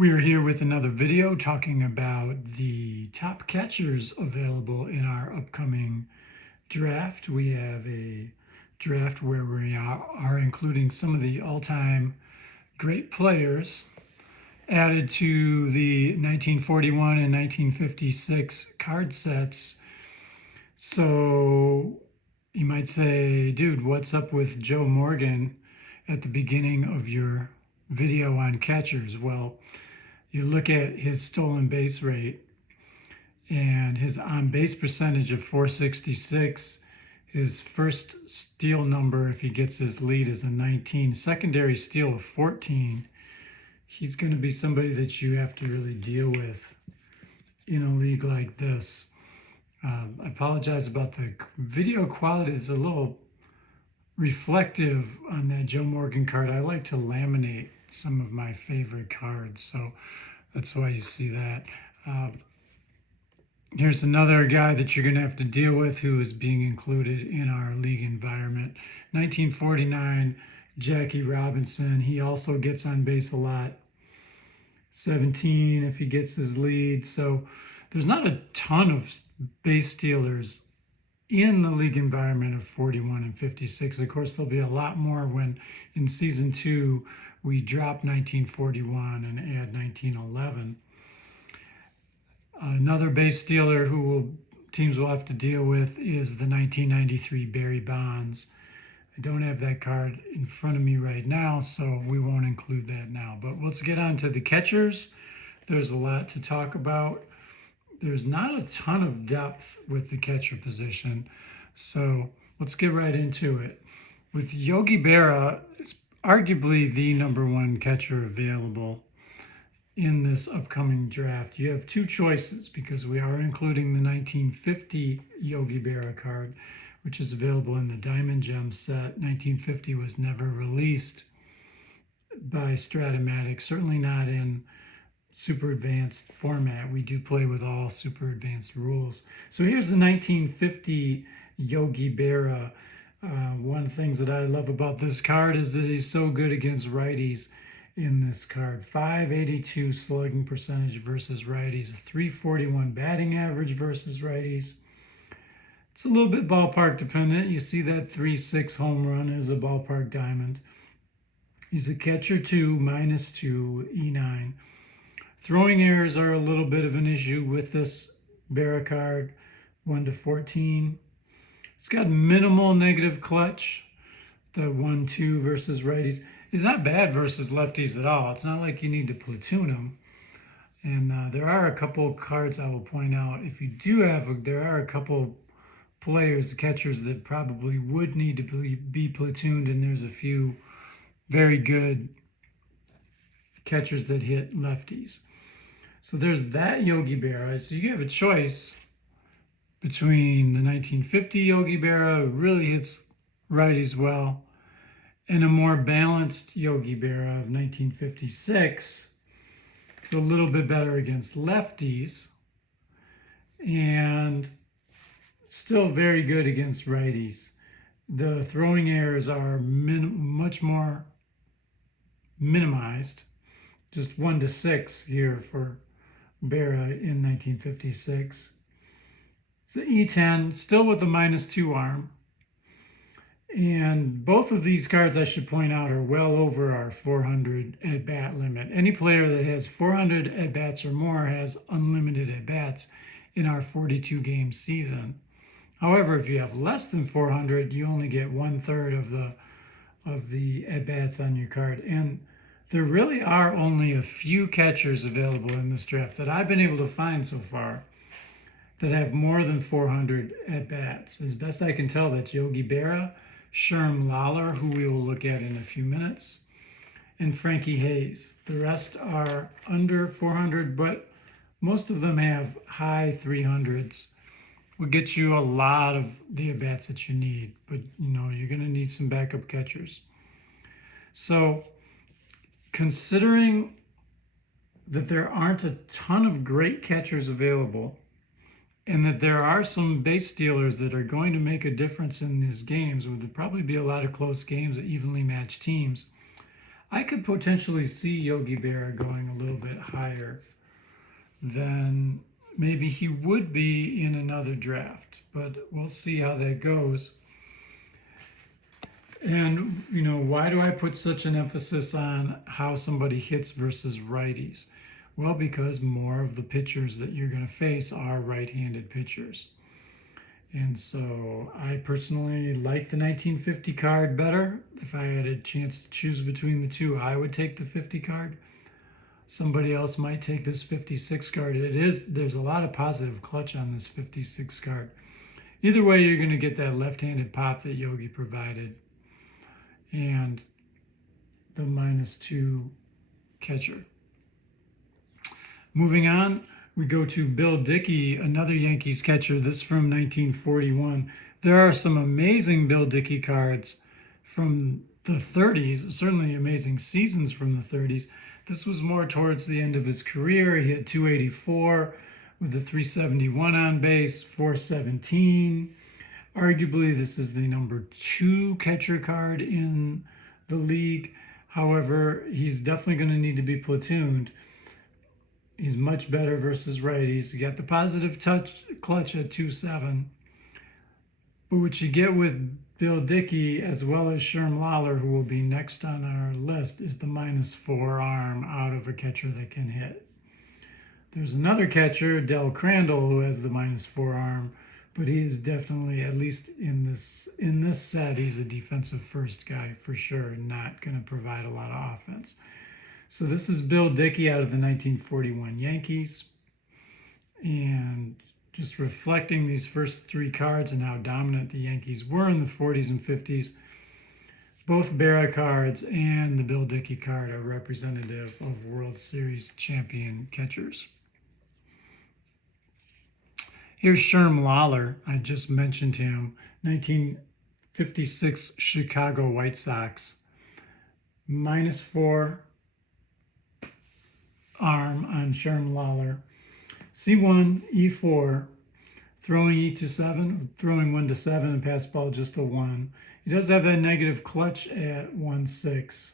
We are here with another video talking about the top catchers available in our upcoming draft. We have a draft where we are including some of the all-time great players added to the 1941 and 1956 card sets. So you might say, dude, what's up with Joe Morgan at the beginning of your video on catchers? Well, you look at his stolen base rate and his on base percentage of 466. His first steal number, if he gets his lead, is a 19. Secondary steal of 14. He's going to be somebody that you have to really deal with in a league like this. I apologize about the video quality. It's a little reflective on that Joe Morgan card. I like to laminate some of my favorite cards, so that's why you see that. Here's another guy that you're going to have to deal with who is being included in our league environment. 1949, Jackie Robinson. He also gets on base a lot. 17 if he gets his lead. So there's not a ton of base stealers in the league environment of 41 and 56. Of course, there'll be a lot more when in season 2 we drop 1941 and add 1911. Another base stealer teams will have to deal with is the 1993 Barry Bonds. I don't have that card in front of me right now, so we won't include that now. But let's get on to the catchers. There's a lot to talk about. There's not a ton of depth with the catcher position, so let's get right into it. With Yogi Berra, it's arguably the #1 catcher available in this upcoming draft. You have two choices because we are including the 1950 Yogi Berra card, which is available in the Diamond Gem set. 1950 was never released by Strat-O-Matic, certainly not in super advanced format. We do play with all super advanced rules. So here's the 1950 Yogi Berra. One of the things that I love about this card is that he's so good against righties in this card. 582 slugging percentage versus righties, 341 batting average versus righties. It's a little bit ballpark dependent. You see that 3-6 home run is a ballpark diamond. He's a catcher 2, -2, E9. Throwing errors are a little bit of an issue with this Berra card, 1-14. It's got minimal negative clutch, the 1-2 versus righties. He's not bad versus lefties at all. It's not like you need to platoon him. And there are a couple cards I will point out. If you do there are a couple players, catchers, that probably would need to be platooned, and there's a few very good catchers that hit lefties. So there's that Yogi Berra. So you have a choice between the 1950 Yogi Berra, who really hits righties well, and a more balanced Yogi Berra of 1956. It's a little bit better against lefties and still very good against righties. The throwing errors are much more minimized, just 1-6 here for Berra in 1956. It's an E10, still with a -2 arm. And both of these cards, I should point out, are well over our 400 at-bat limit. Any player that has 400 at-bats or more has unlimited at-bats in our 42-game season. However, if you have less than 400, you only get 1/3 of the at-bats on your card. And there really are only a few catchers available in this draft that I've been able to find so far that have more than 400 at-bats. As best I can tell, that's Yogi Berra, Sherm Lawler, who we will look at in a few minutes, and Frankie Hayes. The rest are under 400, but most of them have high 300s. Will get you a lot of the at-bats that you need, but you're going to need some backup catchers. So considering that there aren't a ton of great catchers available, and that there are some base stealers that are going to make a difference in these games, where there'll probably be a lot of close games of evenly matched teams, I could potentially see Yogi Berra going a little bit higher than maybe he would be in another draft, but we'll see how that goes. And, you know, why do I put such an emphasis on how somebody hits versus righties? Well, because more of the pitchers that you're going to face are right-handed pitchers. And so I personally like the 1950 card better. If I had a chance to choose between the two, I would take the 50 card. Somebody else might take this 56 card. There's a lot of positive clutch on this 56 card. Either way, you're going to get that left-handed pop that Yogi provided and the -2 catcher. Moving on, we go to Bill Dickey, another Yankees catcher. This from 1941. There are some amazing Bill Dickey cards from the 30s, certainly amazing seasons from the 30s. This was more towards the end of his career. He had 284 with a 371 on base, 417. Arguably, this is the number 2 catcher card in the league. However, he's definitely going to need to be platooned. He's much better versus righties. You got the positive touch clutch at 2.7. But what you get with Bill Dickey, as well as Sherm Lawler, who will be next on our list, is the -4 arm out of a catcher that can hit. There's another catcher, Del Crandall, who has the -4 arm, but he is definitely, at least in this set, he's a defensive first guy for sure, not going to provide a lot of offense. So this is Bill Dickey out of the 1941 Yankees. And just reflecting these first 3 cards and how dominant the Yankees were in the 40s and 50s, both Berra cards and the Bill Dickey card are representative of World Series champion catchers. Here's Sherm Lawler. I just mentioned him. 1956 Chicago White Sox. -4 arm on Sherm Lawler. C1, E4, throwing E to 7, throwing 1 to 7, and pass ball just a 1. He does have that negative clutch at 1.6.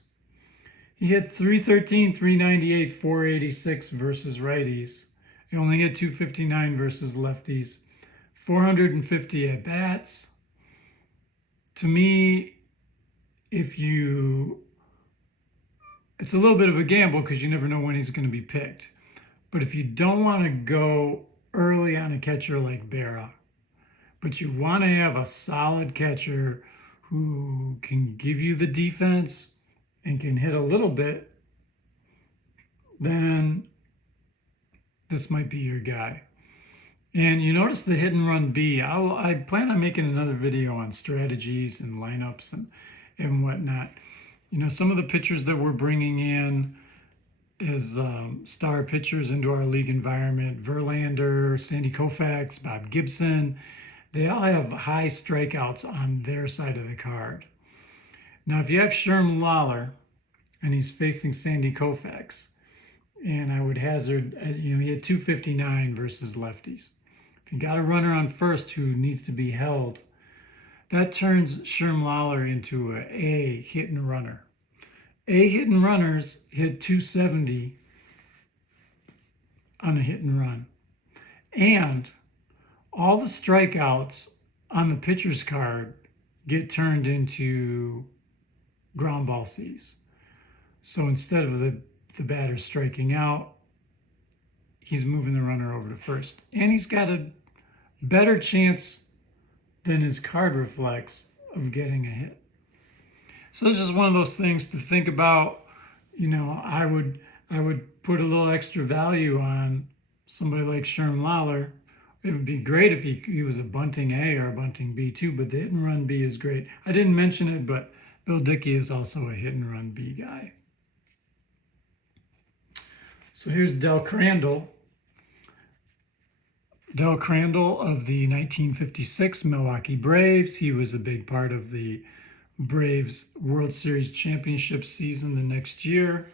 He hit 313, 398, 486 versus righties. He only hit 259 versus lefties. 450 at bats. To me, it's a little bit of a gamble because you never know when he's going to be picked. But if you don't want to go early on a catcher like Berra, but you want to have a solid catcher who can give you the defense and can hit a little bit, then this might be your guy. And you notice the hit and run B. I plan on making another video on strategies and lineups and whatnot. You know, some of the pitchers that we're bringing in as star pitchers into our league environment, Verlander, Sandy Koufax, Bob Gibson, they all have high strikeouts on their side of the card. Now, if you have Sherm Lawler and he's facing Sandy Koufax, and I would hazard, he had 259 versus lefties. If you got a runner on first who needs to be held, that turns Sherm Lawler into a hit and runner. A hit and runners hit 270 on a hit and run. And all the strikeouts on the pitcher's card get turned into ground ball Cs. So instead of the batter striking out, he's moving the runner over to first. And he's got a better chance than his card reflects of getting a hit. So this is one of those things to think about. You know, I would put a little extra value on somebody like Sherm Lawler. It would be great if he was a bunting A or a bunting B too, but the hit and run B is great. I didn't mention it, but Bill Dickey is also a hit and run B guy. So here's Del Crandall. Del Crandall of the 1956 Milwaukee Braves. He was a big part of the Braves World Series championship season the next year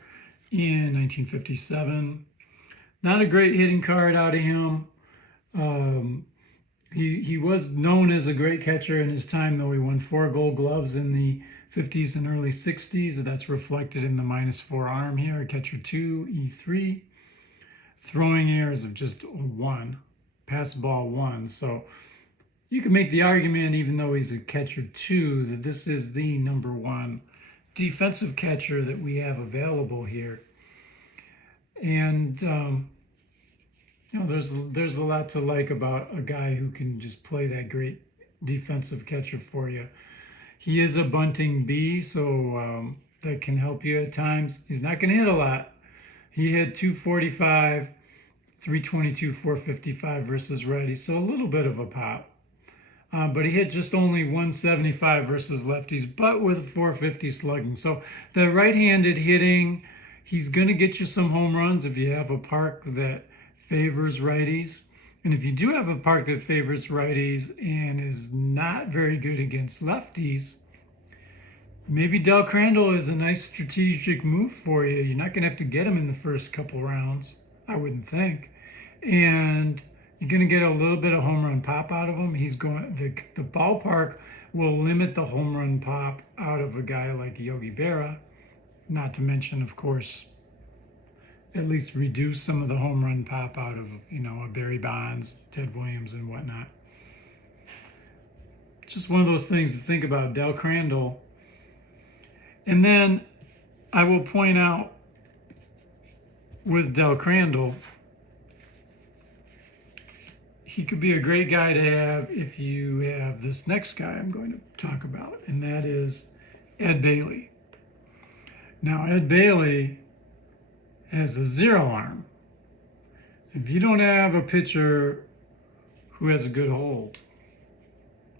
in 1957. Not a great hitting card out of him. He was known as a great catcher in his time, though. He won 4 Gold Gloves in the 50s and early 60s. That's reflected in the -4 arm here. Catcher 2, E3. Throwing errors of just 1. Pass ball 1. So you can make the argument, even though he's a catcher 2, that this is the #1 defensive catcher that we have available here. And there's a lot to like about a guy who can just play that great defensive catcher for you. He is a bunting B, so that can help you at times. He's not going to hit a lot. He hit 245, 322, 455 versus righties, so a little bit of a pop. But he hit just only 175 versus lefties, but with a 450 slugging. So the right-handed hitting, he's going to get you some home runs if you have a park that favors righties. And if you do have a park that favors righties and is not very good against lefties, maybe Del Crandall is a nice strategic move for you. You're not going to have to get him in the first couple rounds, I wouldn't think. And you're going to get a little bit of home run pop out of him. The ballpark will limit the home run pop out of a guy like Yogi Berra, not to mention, of course, at least reduce some of the home run pop out of, a Barry Bonds, Ted Williams, and whatnot. Just one of those things to think about, Del Crandall. And then I will point out with Del Crandall, he could be a great guy to have if you have this next guy I'm going to talk about, and that is Ed Bailey. Now, Ed Bailey has a 0 arm. If you don't have a pitcher who has a good hold,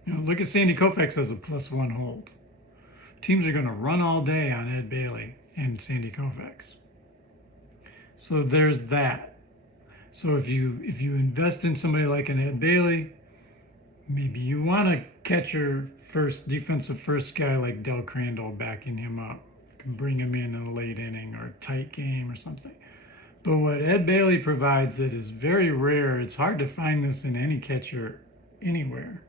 look at Sandy Koufax as a +1 hold. Teams are going to run all day on Ed Bailey and Sandy Koufax. So there's that. So if you invest in somebody like an Ed Bailey, maybe you want a catcher first, defensive first guy like Del Crandall backing him up. You can bring him in a late inning or a tight game or something. But what Ed Bailey provides that is very rare, it's hard to find this in any catcher anywhere.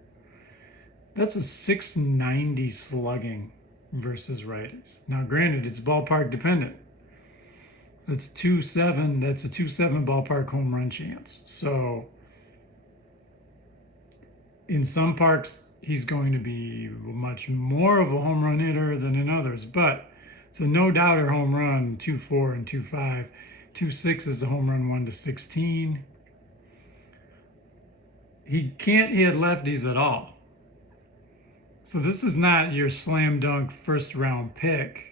That's a 690 slugging versus righties. Now, granted, it's ballpark dependent. That's a 2.7 ballpark home run chance. So in some parks, he's going to be much more of a home run hitter than in others, but it's a no-doubter home run, 2.4 and 2.5. 2.6 is a home run 1-16. He can't hit lefties at all. So this is not your slam dunk first round pick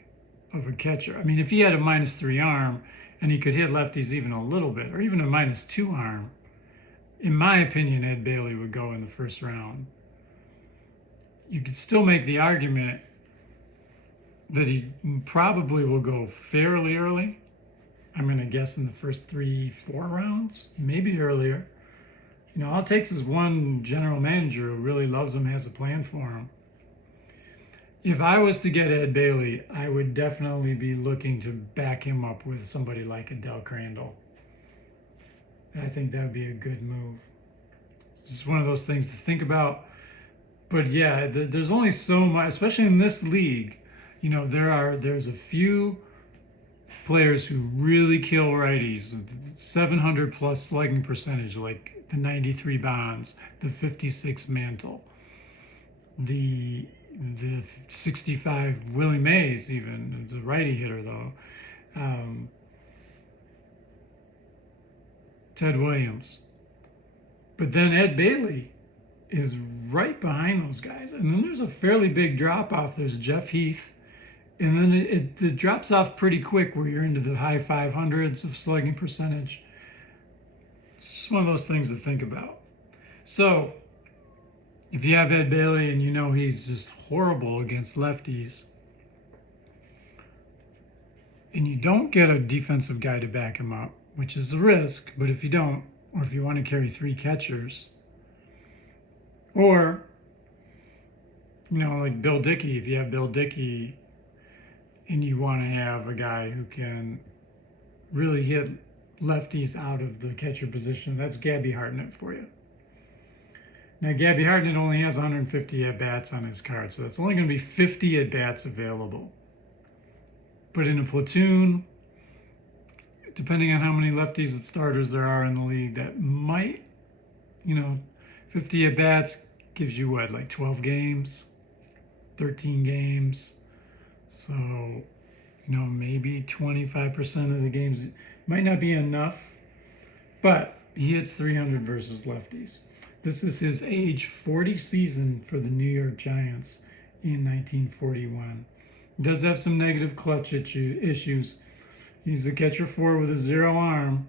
of a catcher. I mean, if he had a -3 arm and he could hit lefties even a little bit, or even a -2 arm, in my opinion, Ed Bailey would go in the first round. You could still make the argument that he probably will go fairly early. I'm going to guess in the first 3-4 rounds, maybe earlier. All it takes is one general manager who really loves him, has a plan for him. If I was to get Ed Bailey, I would definitely be looking to back him up with somebody like a Del Crandall. I think that would be a good move. It's just one of those things to think about. But yeah, there's only so much, especially in this league. There's a few players who really kill righties, 700 plus slugging percentage, like the 93 Bonds, the 56 Mantle, the 65 Willie Mays, even the righty hitter though, Ted Williams. But then Ed Bailey is right behind those guys, and then there's a fairly big drop off. There's Jeff Heath, and then it drops off pretty quick where you're into the high 500s of slugging percentage. It's just one of those things to think about. So if you have Ed Bailey and he's just horrible against lefties, and you don't get a defensive guy to back him up, which is a risk, but if you don't, or if you want to carry 3 catchers, or, like Bill Dickey, if you have Bill Dickey and you want to have a guy who can really hit lefties out of the catcher position, that's Gabby Hartnett for you. Now, Gabby Hartnett only has 150 at-bats on his card, so that's only going to be 50 at-bats available. But in a platoon, depending on how many lefties and starters there are in the league, that might, 50 at-bats gives you what, like 12 games, 13 games. So, maybe 25% of the games might not be enough, but he hits 300 versus lefties. This is his age 40 season for the New York Giants in 1941. He does have some negative clutch issues. He's a catcher for with a 0 arm,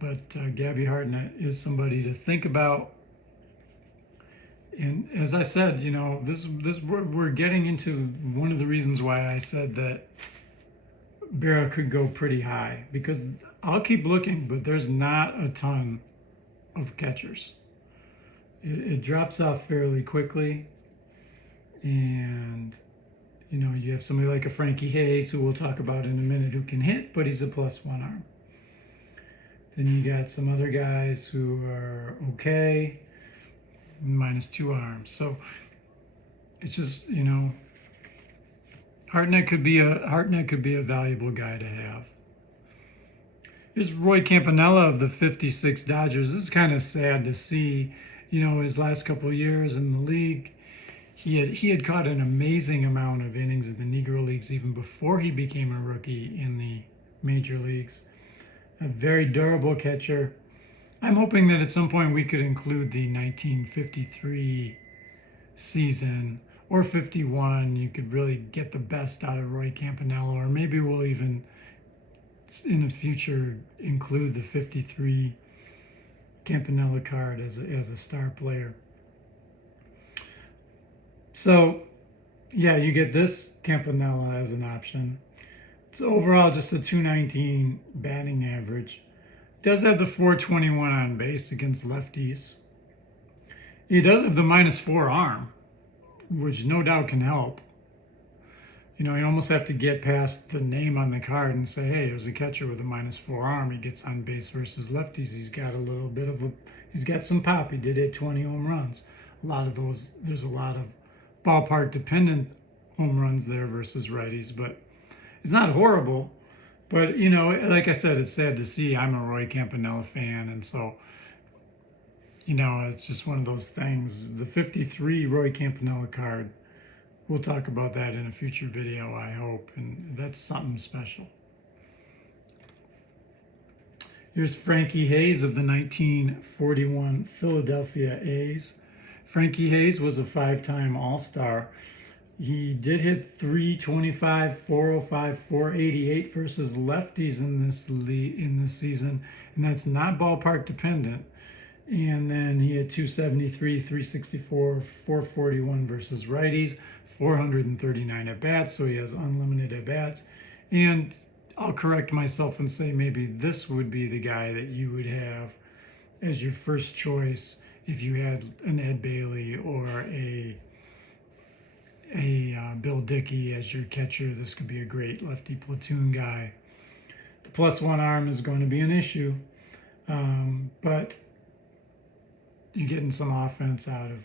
but Gabby Hartnett is somebody to think about. And as I said, we're getting into one of the reasons why I said that Berra could go pretty high, because I'll keep looking, but there's not a ton of catchers. It drops off fairly quickly, and you have somebody like a Frankie Hayes, who we'll talk about in a minute, who can hit, but he's a +1 arm. Then you got some other guys who are okay, -2 arms. So it's just, Hartnett could be a valuable guy to have. Here's Roy Campanella of the 56 Dodgers. This is kind of sad to see, his last couple of years in the league. He had caught an amazing amount of innings in the Negro Leagues even before he became a rookie in the major leagues. A very durable catcher. I'm hoping that at some point we could include the 1953 season or 51. You could really get the best out of Roy Campanella, or maybe we'll even in the future include the 53 Campanella card as a star player. So, yeah, you get this Campanella as an option. It's overall just a 219 batting average. Does have the 421 on base against lefties. He does have the -4 arm, which no doubt can help. You almost have to get past the name on the card and say, hey, there's a catcher with a -4 arm. He gets on base versus lefties. He's got some pop. He did hit 20 home runs. There's a lot of ballpark dependent home runs there versus righties, but it's not horrible. But, like I said, it's sad to see. I'm a Roy Campanella fan, and so, it's just one of those things. The 53 Roy Campanella card, we'll talk about that in a future video, I hope, and that's something special. Here's Frankie Hayes of the 1941 Philadelphia A's. Frankie Hayes was a 5-time All-Star. He did hit 325, 405, 488 versus lefties in this season, and that's not ballpark dependent. And then he had 273, 364, 441 versus righties, 439 at-bats, so he has unlimited at-bats. And I'll correct myself and say maybe this would be the guy that you would have as your first choice if you had an Ed Bailey or a Bill Dickey as your catcher. This could be a great lefty platoon guy. The +1 arm is going to be an issue, but you're getting some offense out of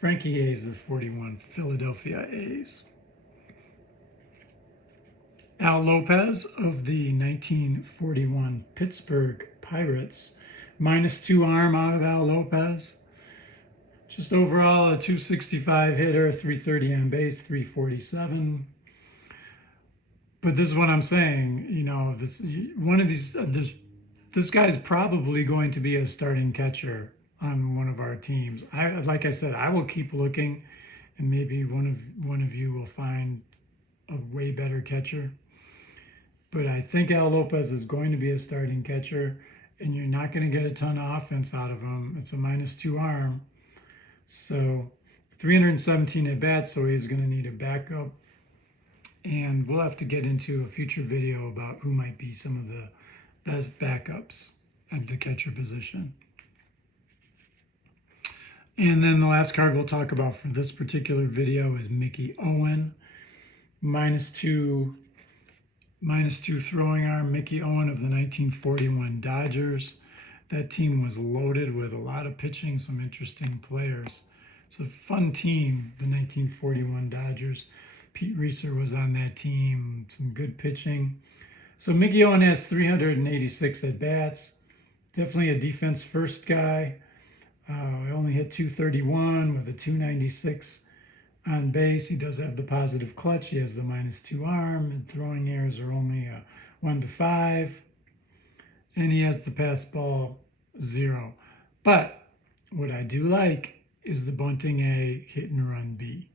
Frankie Hayes, the 41 Philadelphia A's. Al Lopez of the 1941 Pittsburgh Pirates. -2 arm out of Al Lopez. Just overall a 265 hitter, 330 on base, 347. But this is what I'm saying. This guy's probably going to be a starting catcher on one of our teams. Like I said, I will keep looking, and maybe one of you will find a way better catcher. But I think Al Lopez is going to be a starting catcher, and you're not going to get a ton of offense out of him. It's a -2 arm. So 317 at-bats, so he's going to need a backup. And we'll have to get into a future video about who might be some of the best backups at the catcher position. And then the last card we'll talk about for this particular video is Mickey Owen. -2 throwing arm, Mickey Owen of the 1941 Dodgers. that team was loaded with a lot of pitching, some interesting players. It's a fun team, the 1941 Dodgers. Pete Reeser was on that team, some good pitching. So Mickey Owen has 386 at bats. Definitely a defense first guy. He only hit 231 with a 296 on base. He does have the positive clutch. He has the -2 arm, and throwing errors are only 1 to 5. And he has the pass ball 0. But what I do like is the bunting A, hit and run B.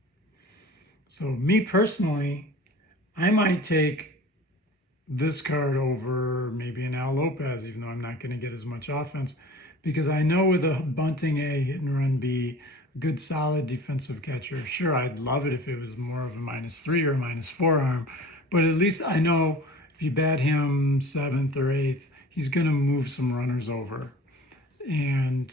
So me personally, I might take this card over maybe an Al Lopez, even though I'm not going to get as much offense, because I know with a bunting A, hit and run B, good solid defensive catcher. Sure, I'd love it if it was more of a -3 or a -4 arm, but at least I know if you bat him 7th or 8th, he's going to move some runners over. And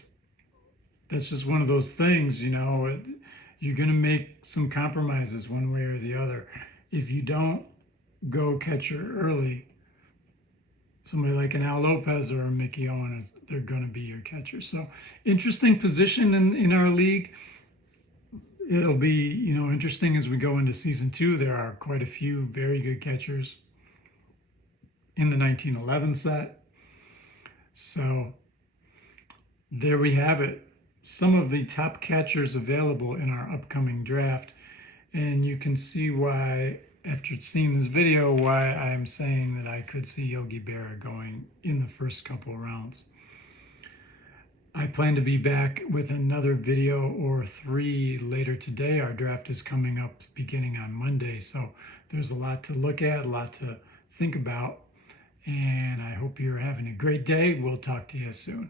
that's just one of those things, you're going to make some compromises one way or the other. If you don't go catcher early, somebody like an Al Lopez or a Mickey Owen, they're going to be your catcher. So interesting position in our league. It'll be, interesting as we go into season 2. There are quite a few very good catchers in the 1911 set. So there we have it. Some of the top catchers available in our upcoming draft. And you can see why, after seeing this video, why I'm saying that I could see Yogi Berra going in the first couple rounds. I plan to be back with another video or 3 later today. Our draft is coming up beginning on Monday. So there's a lot to look at, a lot to think about. And I hope you're having a great day. We'll talk to you soon.